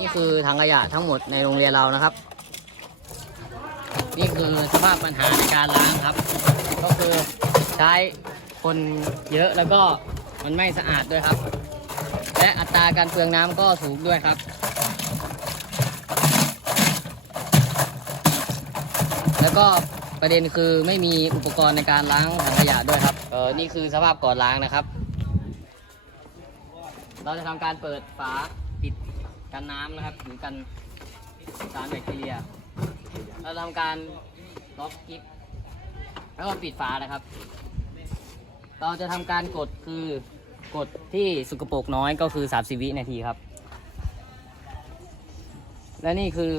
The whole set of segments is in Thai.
นี่คือถังขยะทั้งหมดในโรงเรียนเรานะครับ นี่คือสภาพปัญหาในการล้างครับ ก็คือใช้คนเยอะแล้วก็มันไม่สะอาดด้วยครับ และอัตราการเปลืองน้ำก็สูงด้วยครับแล้วก็ประเด็นคือไม่มีอุปกรณ์ในการล้างถังขยะด้วยครับ เออนี่คือสภาพก่อนล้างนะครับ เราจะทำการเปิดฝา กันน้ำนะครับหรือกันสารแบคทีเรีย เราทำการล็อกกิ๊บแล้วก็ปิดฝานะครับ เราจะทำการกดคือกดที่สุกปรกน้อยก็คือ 30 วินาทีครับ และนี่คือ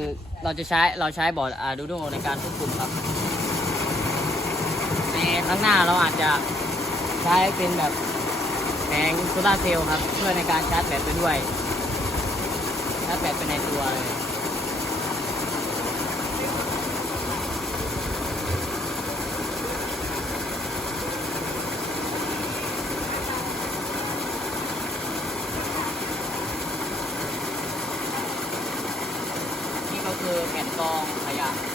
เราจะใช้เราใช้บอร์ด Arduino ในการควบคุมครับ ในครั้งหน้าเราอาจจะใช้เป็นแบบแผงโซลาเซลล์ครับ เพื่อในการชาร์จแบตไปด้วย ชาร์จแบตไปในตัวเลยนี่ก็คือแผ่นกองขยะ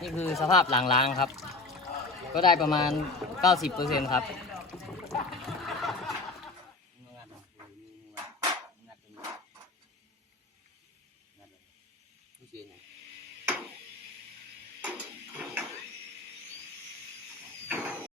นี่คือสภาพหลังล้างครับ ก็ได้ประมาณ 90%ครับเ